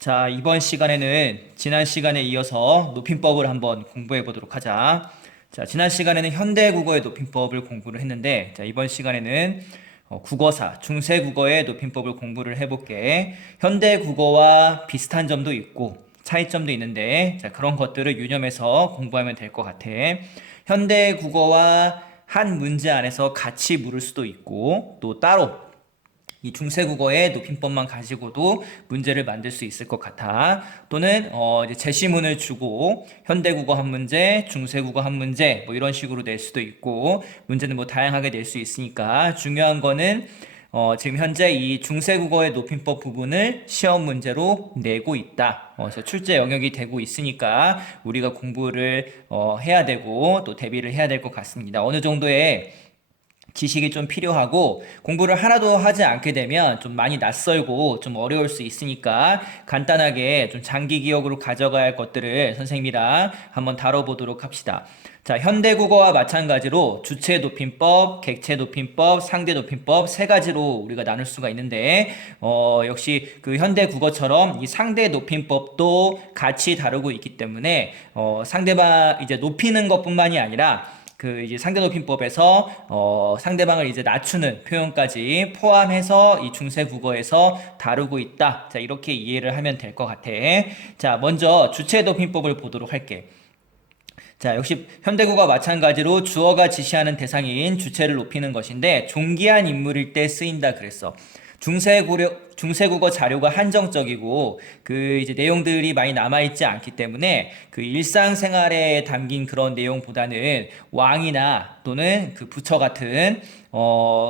자, 이번 시간에는 지난 시간에 이어서 높임법을 한번 공부해 보도록 하자. 자, 지난 시간에는 현대국어의 높임법을 공부를 했는데, 자, 이번 시간에는 국어사, 중세국어의 높임법을 공부를 해볼게. 현대국어와 비슷한 점도 있고, 차이점도 있는데, 자, 그런 것들을 유념해서 공부하면 될 것 같아. 현대국어와 한 문제 안에서 같이 물을 수도 있고, 또 따로 이 중세국어의 높임법만 가지고도 문제를 만들 수 있을 것 같아. 또는 이제 제시문을 주고 현대국어 한 문제, 중세국어 한 문제 뭐 이런 식으로 낼 수도 있고 문제는 뭐 다양하게 낼 수 있으니까 중요한 거는 지금 현재 이 중세국어의 높임법 부분을 시험 문제로 내고 있다. 그래서 출제 영역이 되고 있으니까 우리가 공부를 해야 되고 또 대비를 해야 될 것 같습니다. 어느 정도의 지식이 좀 필요하고 공부를 하나도 하지 않게 되면 좀 많이 낯설고 좀 어려울 수 있으니까 간단하게 좀 장기 기억으로 가져가야 할 것들을 선생님이랑 한번 다뤄보도록 합시다. 자, 현대국어와 마찬가지로 주체 높임법, 객체 높임법, 상대 높임법 세 가지로 우리가 나눌 수가 있는데 역시 그 현대국어처럼 이 상대 높임법도 같이 다루고 있기 때문에 상대방 이제 높이는 것뿐만이 아니라 그 이제 상대 높임법에서 상대방을 이제 낮추는 표현까지 포함해서 이 중세 국어에서 다루고 있다. 자, 이렇게 이해를 하면 될 것 같아. 자, 먼저 주체 높임법을 보도록 할게. 자, 역시 현대국어와 마찬가지로 주어가 지시하는 대상인 주체를 높이는 것인데 존귀한 인물일 때 쓰인다 그랬어. 중세국어 자료가 한정적이고 그 이제 내용들이 많이 남아있지 않기 때문에 그 일상생활에 담긴 그런 내용보다는 왕이나 또는 그 부처 같은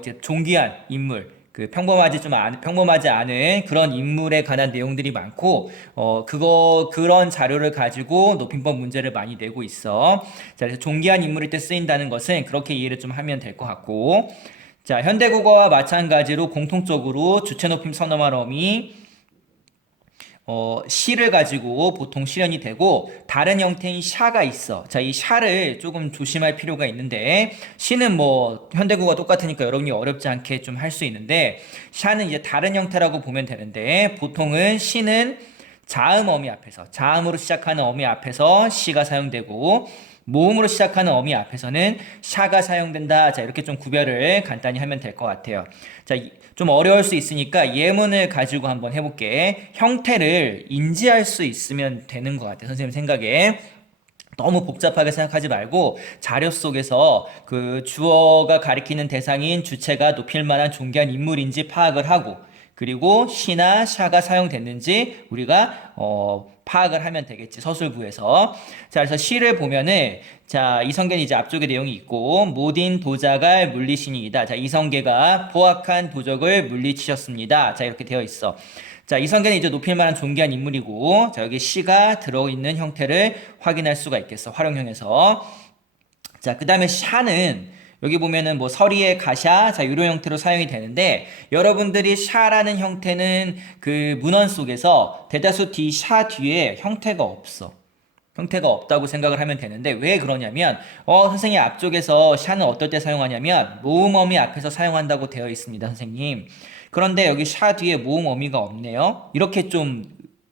이제 존귀한 인물 그 평범하지 않은 그런 인물에 관한 내용들이 많고 그런 자료를 가지고 높임법 문제를 많이 내고 있어. 자, 그래서 존귀한 인물일 때 쓰인다는 것은 그렇게 이해를 좀 하면 될 것 같고, 자, 현대국어와 마찬가지로 공통적으로 주체 높임 선어말 어미 시를 가지고 보통 실현이 되고 다른 형태인 샤가 있어. 자, 이 샤를 조금 조심할 필요가 있는데 시는 뭐 현대국어 똑같으니까 여러분이 어렵지 않게 좀 할 수 있는데 샤는 이제 다른 형태라고 보면 되는데 보통은 시는 자음 어미 앞에서 자음으로 시작하는 어미 앞에서 시가 사용되고 모음으로 시작하는 어미 앞에서는 샤가 사용된다. 자, 이렇게 좀 구별을 간단히 하면 될 것 같아요. 자, 좀 어려울 수 있으니까 예문을 가지고 한번 해볼게. 형태를 인지할 수 있으면 되는 것 같아요. 선생님 생각에. 너무 복잡하게 생각하지 말고 자료 속에서 그 주어가 가리키는 대상인 주체가 높일 만한 존귀한 인물인지 파악을 하고 그리고 시나 샤가 사용됐는지 우리가 파악을 하면 되겠지. 서술부에서. 자, 그래서 시를 보면은 자, 이성계는 이제 앞쪽에 내용이 있고 모딘 도자갈 물리신이다. 자, 이성계가 포악한 도적을 물리치셨습니다. 자, 이렇게 되어 있어. 자, 이성계는 이제 높일 만한 존귀한 인물이고 자, 여기 시가 들어있는 형태를 확인할 수가 있겠어. 활용형에서. 자, 그 다음에 샤는 여기 보면은 뭐 서리의 가샤, 자, 이런 형태로 사용이 되는데 여러분들이 샤라는 형태는 그 문헌 속에서 대다수 샤 뒤에 형태가 없어. 형태가 없다고 생각을 하면 되는데 왜 그러냐면 선생님 앞쪽에서 샤는 어떨 때 사용하냐면 모음 어미 앞에서 사용한다고 되어 있습니다, 선생님. 그런데 여기 샤 뒤에 모음 어미가 없네요. 이렇게 좀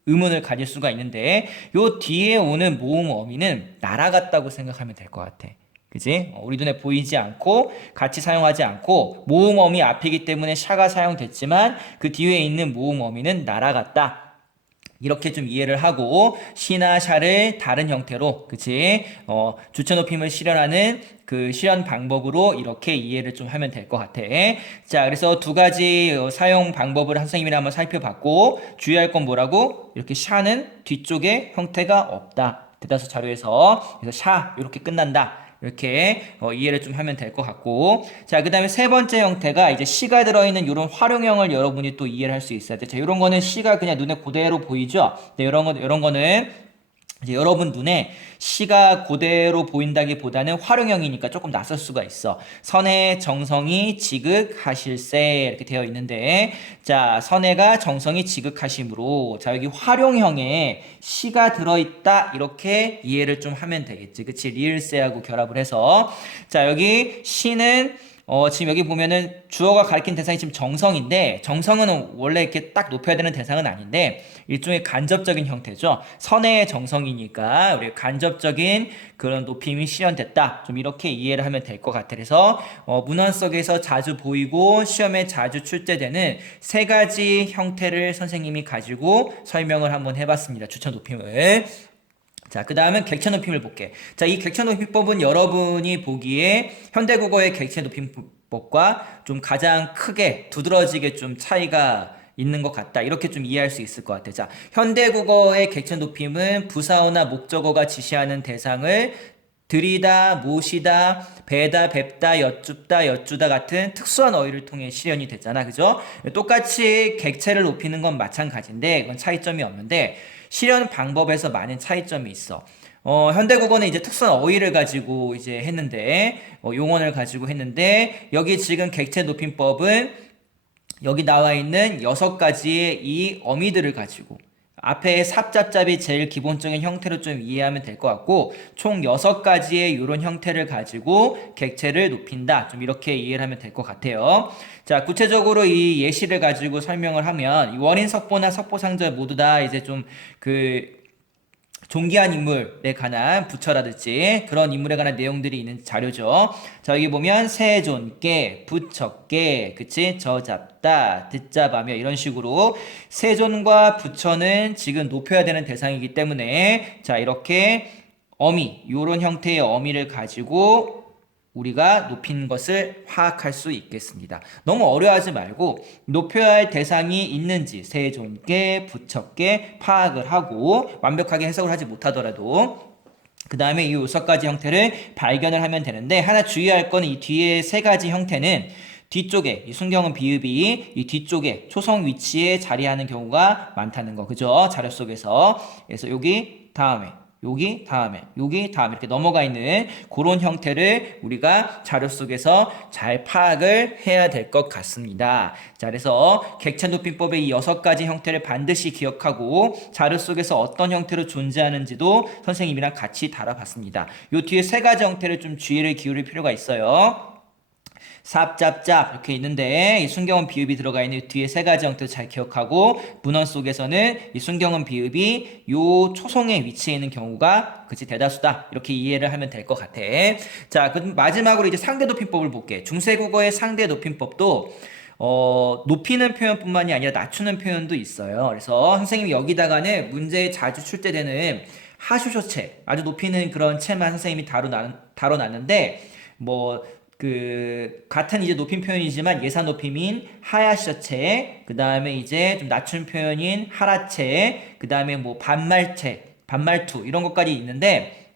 의문을 가질 수가 있는데 요 뒤에 오는 모음 어미는 날아갔다고 생각하면 될 것 같아. 그지? 우리 눈에 보이지 않고 같이 사용하지 않고 모음 어미 앞이기 때문에 샤가 사용됐지만 그 뒤에 있는 모음 어미는 날아갔다. 이렇게 좀 이해를 하고 시나 샤를 다른 형태로 그치 주체 높임을 실현하는 그 실현 방법으로 이렇게 이해를 좀 하면 될 것 같아. 자, 그래서 두 가지 사용 방법을 선생님이랑 한번 살펴봤고 주의할 건 뭐라고? 이렇게 샤는 뒤쪽에 형태가 없다. 대다수 자료에서 그래서 샤 이렇게 끝난다. 이렇게 이해를 좀 하면 될 것 같고 자, 그 다음에 세 번째 형태가 이제 시가 들어있는 이런 활용형을 여러분이 또 이해를 할 수 있어야 돼. 자, 이런 거는 시가 그냥 눈에 그대로 보이죠? 네, 이런 거는 이제 여러분 눈에 시가 그대로 보인다기보다는 활용형이니까 조금 낯설 수가 있어. 선의 정성이 지극하실세 이렇게 되어 있는데 자, 선해가 정성이 지극하심으로 자, 여기 활용형에 시가 들어있다 이렇게 이해를 좀 하면 되겠지. 그치? 리을세하고 결합을 해서 자, 여기 시는 지금 여기 보면은 주어가 가리킨 대상이 지금 정성인데 정성은 원래 이렇게 딱 높여야 되는 대상은 아닌데 일종의 간접적인 형태죠. 선의 정성이니까 우리 간접적인 그런 높임이 실현됐다. 좀 이렇게 이해를 하면 될 것 같아. 그래서 문헌 속에서 자주 보이고 시험에 자주 출제되는 세 가지 형태를 선생님이 가지고 설명을 한번 해봤습니다. 주체 높임을. 자, 그 다음은 객체 높임을 볼게. 자, 이 객체 높임법은 여러분이 보기에 현대국어의 객체 높임법과 좀 가장 크게 두드러지게 좀 차이가 있는 것 같다. 이렇게 좀 이해할 수 있을 것 같아. 자, 현대국어의 객체 높임은 부사어나 목적어가 지시하는 대상을 들이다, 모시다, 배다, 뵙다, 여쭙다, 여쭈다 같은 특수한 어휘를 통해 실현이 됐잖아. 그죠? 똑같이 객체를 높이는 건 마찬가지인데, 이건 차이점이 없는데, 실현 방법에서 많은 차이점이 있어. 현대국어는 이제 특수한 어휘를 가지고 이제 했는데, 용언을 가지고 했는데, 여기 지금 객체 높임법은 여기 나와 있는 6가지의 이 어미들을 가지고, 앞에 삽잡잡이 제일 기본적인 형태로 좀 이해하면 될 것 같고 총 6가지의 이런 형태를 가지고 객체를 높인다. 좀 이렇게 이해를 하면 될 것 같아요. 자, 구체적으로 이 예시를 가지고 설명을 하면 이 원인 석보나 석보상절 모두 다 이제 좀 존귀한 인물에 관한 부처라든지 그런 인물에 관한 내용들이 있는 자료죠. 자, 여기 보면 세존께, 부처께, 그치? 저잡다, 듣잡아며 이런 식으로 세존과 부처는 지금 높여야 되는 대상이기 때문에 자, 이렇게 어미, 요런 형태의 어미를 가지고 우리가 높인 것을 파악할 수 있겠습니다. 너무 어려워하지 말고 높여야 할 대상이 있는지 세존께, 부처께 파악을 하고 완벽하게 해석을 하지 못하더라도 그 다음에 이 6가지 형태를 발견을 하면 되는데 하나 주의할 거는 이 뒤에 3가지 형태는 뒤쪽에 이 순경은 비읍이 이 뒤쪽에 초성 위치에 자리하는 경우가 많다는 거 그죠? 자료 속에서 그래서 여기 다음에 여기 다음에 여기 다음에 이렇게 넘어가 있는 그런 형태를 우리가 자료 속에서 잘 파악을 해야 될 것 같습니다. 자, 그래서 객체 높임법의 이 6가지 형태를 반드시 기억하고 자료 속에서 어떤 형태로 존재하는지도 선생님이랑 같이 다뤄봤습니다. 요 뒤에 3가지 형태를 좀 주의를 기울일 필요가 있어요. 삽잡잡 이렇게 있는데 이 순경은 비읍이 들어가 있는 뒤에 3가지 형태를 잘 기억하고 문헌 속에서는 이 순경은 비읍이 요 초성에 위치해 있는 경우가 그치 대다수다 이렇게 이해를 하면 될 것 같아. 자, 그럼 마지막으로 이제 상대 높임법을 볼게. 중세국어의 상대 높임법도 높이는 표현뿐만이 아니라 낮추는 표현도 있어요. 그래서 선생님이 여기다가는 문제에 자주 출제되는 하쇼쇼체 아주 높이는 그런 체만 선생님이 다뤄놨는데 같은 이제 높임 표현이지만 예사 높임인 하야셔체, 그 다음에 이제 좀 낮춘 표현인 하라체, 그 다음에 반말체, 반말투, 이런 것까지 있는데,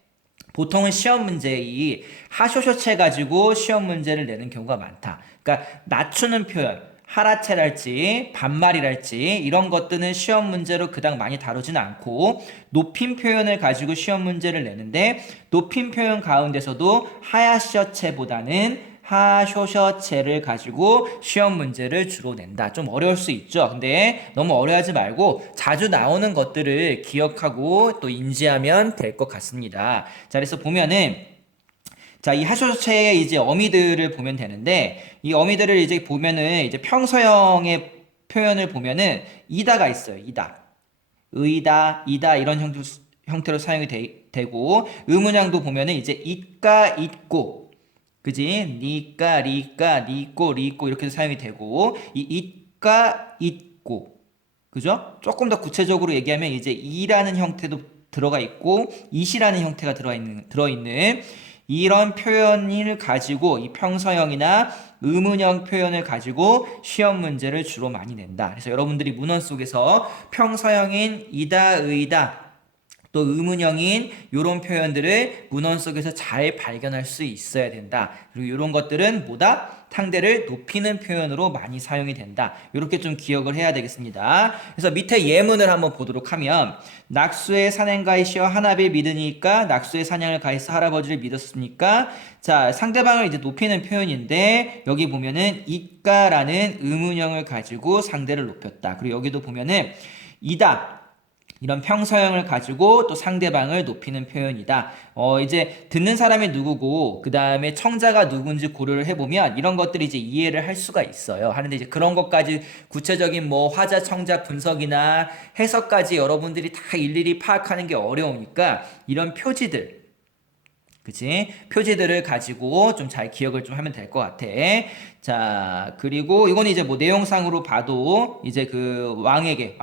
보통은 시험 문제 이 하쇼쇼체 가지고 시험 문제를 내는 경우가 많다. 그러니까 낮추는 표현, 하라체랄지 반말이랄지 이런 것들은 시험 문제로 그닥 많이 다루지는 않고 높임 표현을 가지고 시험 문제를 내는데 높임 표현 가운데서도 하야셔체보다는 하쇼셔체를 가지고 시험 문제를 주로 낸다. 좀 어려울 수 있죠. 근데 너무 어려워하지 말고 자주 나오는 것들을 기억하고 또 인지하면 될 것 같습니다. 자, 그래서 보면은 자, 이 하쇼쇼체의 이제 어미들을 보면 되는데, 이 어미들을 이제 보면은 이제 평서형의 표현을 보면은 이다가 있어요. 이다. 의다, 이다 이런 형태로 사용이 되고, 의문형도 보면은 이제 있가, 있고, 그지? 니까, 리까, 니꼬, 리꼬 이렇게 사용이 되고, 이 있가, 있고, 그죠? 조금 더 구체적으로 얘기하면 이제 이라는 형태도 들어가 있고, 이시라는 형태가 들어있는 이런 표현을 가지고 이 평서형이나 의문형 표현을 가지고 시험 문제를 주로 많이 낸다. 그래서 여러분들이 문헌 속에서 평서형인 이다, 의다 또 의문형인 이런 표현들을 문헌 속에서 잘 발견할 수 있어야 된다. 그리고 이런 것들은 뭐다? 상대를 높이는 표현으로 많이 사용이 된다. 이렇게 좀 기억을 해야 되겠습니다. 그래서 밑에 예문을 한번 보도록 하면 낙수의 산행가이시여 하나를 믿으니까 낙수의 사냥을 가해서 할아버지를 믿었으니까 자 상대방을 이제 높이는 표현인데 여기 보면은 이까라는 의문형을 가지고 상대를 높였다. 그리고 여기도 보면은 이다 이런 평서형을 가지고 또 상대방을 높이는 표현이다. 이제 듣는 사람이 누구고 그 다음에 청자가 누군지 고려를 해보면 이런 것들이 이제 이해를 할 수가 있어요. 하는데 이제 그런 것까지 구체적인 뭐 화자, 청자 분석이나 해석까지 여러분들이 다 일일이 파악하는 게 어려우니까 이런 표지들, 그치? 표지들을 가지고 좀 잘 기억을 좀 하면 될 것 같아. 자, 그리고 이거는 이제 뭐 내용상으로 봐도 이제 그 왕족에게,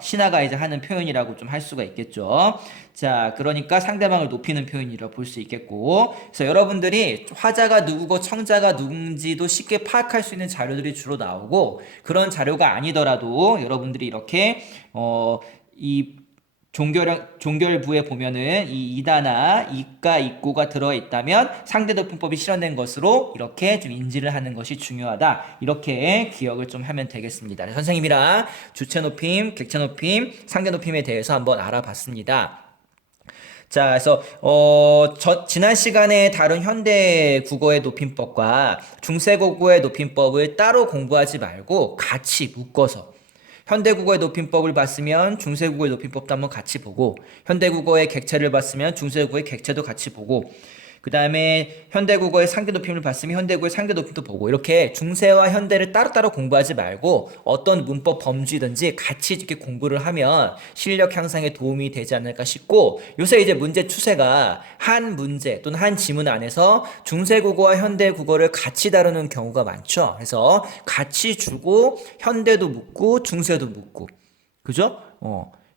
신하가 이제 하는 표현이라고 좀 할 수가 있겠죠. 자, 그러니까 상대방을 높이는 표현이라고 볼 수 있겠고. 그래서 여러분들이 화자가 누구고 청자가 누군지도 쉽게 파악할 수 있는 자료들이 주로 나오고, 그런 자료가 아니더라도 여러분들이 이렇게, 이 종결부에 보면은 이 이다나 이가 있고가 들어있다면 상대 높임법이 실현된 것으로 이렇게 좀 인지를 하는 것이 중요하다. 이렇게 기억을 좀 하면 되겠습니다. 선생님이랑 주체 높임, 객체 높임, 상대 높임에 대해서 한번 알아봤습니다. 자, 그래서 지난 시간에 다룬 현대 국어의 높임법과 중세 국어의 높임법을 따로 공부하지 말고 같이 묶어서 현대국어의 높임법을 봤으면 중세국어의 높임법도 한번 같이 보고 현대국어의 객체를 봤으면 중세국어의 객체도 같이 보고 그 다음에 현대국어의 상대 높임을 봤으면 현대국어의 상대 높임도 보고 이렇게 중세와 현대를 따로따로 공부하지 말고 어떤 문법 범주이든지 같이 이렇게 공부를 하면 실력 향상에 도움이 되지 않을까 싶고 요새 이제 문제 추세가 한 문제 또는 한 지문 안에서 중세국어와 현대국어를 같이 다루는 경우가 많죠. 그래서 같이 주고 현대도 묻고 중세도 묻고 그죠?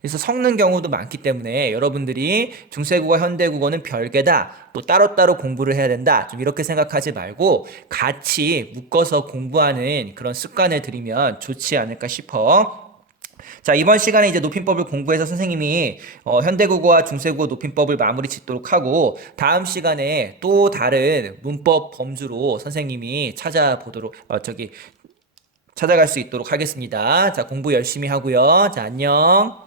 그래서 섞는 경우도 많기 때문에 여러분들이 중세국어, 현대국어는 별개다. 또 따로따로 공부를 해야 된다. 좀 이렇게 생각하지 말고 같이 묶어서 공부하는 그런 습관을 들이면 좋지 않을까 싶어. 자, 이번 시간에 이제 높임법을 공부해서 선생님이 현대국어와 중세국어 높임법을 마무리 짓도록 하고 다음 시간에 또 다른 문법 범주로 선생님이 찾아갈 수 있도록 하겠습니다. 자, 공부 열심히 하고요. 자, 안녕.